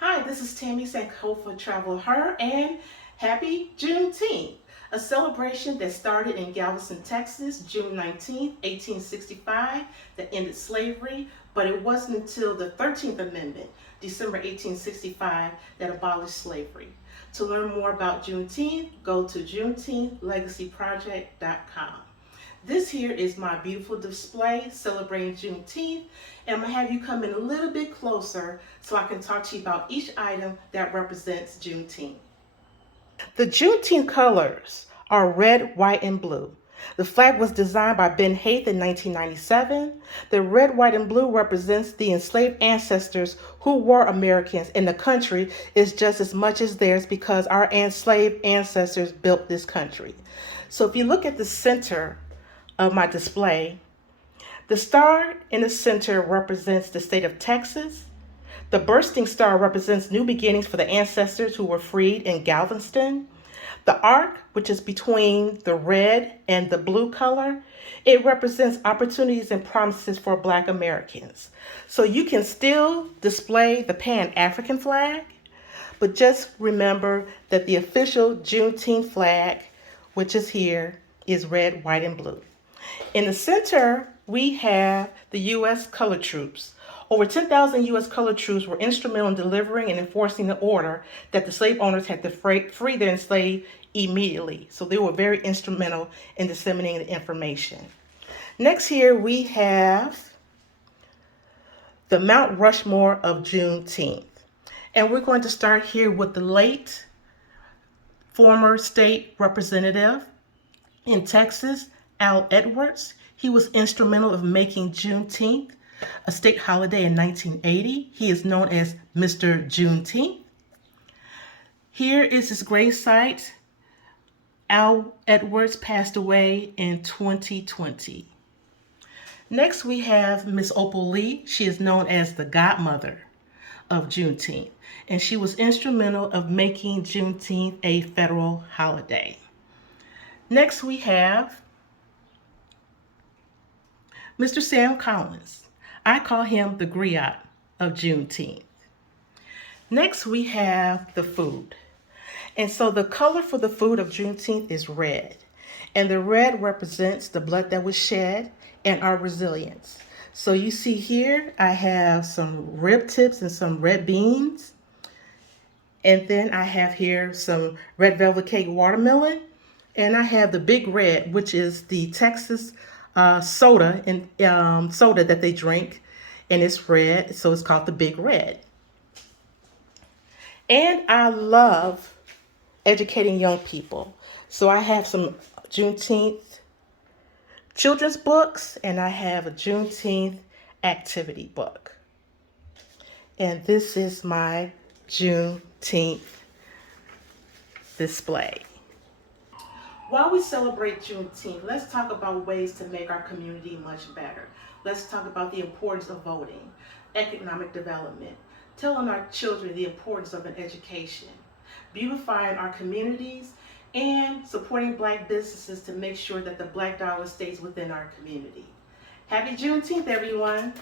Hi, this is Tammy Sankofa Travel Her, and happy Juneteenth, a celebration that started in Galveston, Texas, June 19th, 1865, that ended slavery, but it wasn't until the 13th Amendment, December 1865, that abolished slavery. To learn more about Juneteenth, go to JuneteenthLegacyProject.com. This here is my beautiful display celebrating Juneteenth, and I'm going to have you come in a little bit closer so I can talk to you about each item that represents Juneteenth. The Juneteenth colors are red, white, and blue. The flag was designed by Ben Haith in 1997. The red, white, and blue represents the enslaved ancestors who were Americans, and the country is just as much as theirs because our enslaved ancestors built this country. So if you look at the center of my display, the star in the center represents the state of Texas. The bursting star represents new beginnings for the ancestors who were freed in Galveston. The arc, which is between the red and the blue color, it represents opportunities and promises for Black Americans. So you can still display the Pan-African flag, but just remember that the official Juneteenth flag, which is here, is red, white, and blue. In the center, we have the U.S. colored troops. Over 10,000 U.S. colored troops were instrumental in delivering and enforcing the order that the slave owners had to free their enslaved immediately. So they were very instrumental in disseminating the information. Next here we have the Mount Rushmore of Juneteenth. And we're going to start here with the late former state representative in Texas, Al Edwards. He was instrumental of making Juneteenth a state holiday in 1980. He is known as Mr. Juneteenth. Here is his gravesite. Al Edwards passed away in 2020. Next we have Miss Opal Lee. She is known as the godmother of Juneteenth, and she was instrumental of making Juneteenth a federal holiday. Next we have Mr. Sam Collins. I call him the griot of Juneteenth. Next we have the food. And so the color for the food of Juneteenth is red. And the red represents the blood that was shed and our resilience. So you see here, I have some rib tips and some red beans. And then I have here some red velvet cake watermelon. And I have the Big Red, which is the Texas soda and soda that they drink, and it's red, so it's called the Big Red. And I love educating young people, so I have some Juneteenth children's books, and I have a Juneteenth activity book. And this is my Juneteenth display. While we celebrate Juneteenth, let's talk about ways to make our community much better. Let's talk about the importance of voting, economic development, telling our children the importance of an education, beautifying our communities, and supporting Black businesses to make sure that the Black dollar stays within our community. Happy Juneteenth, everyone.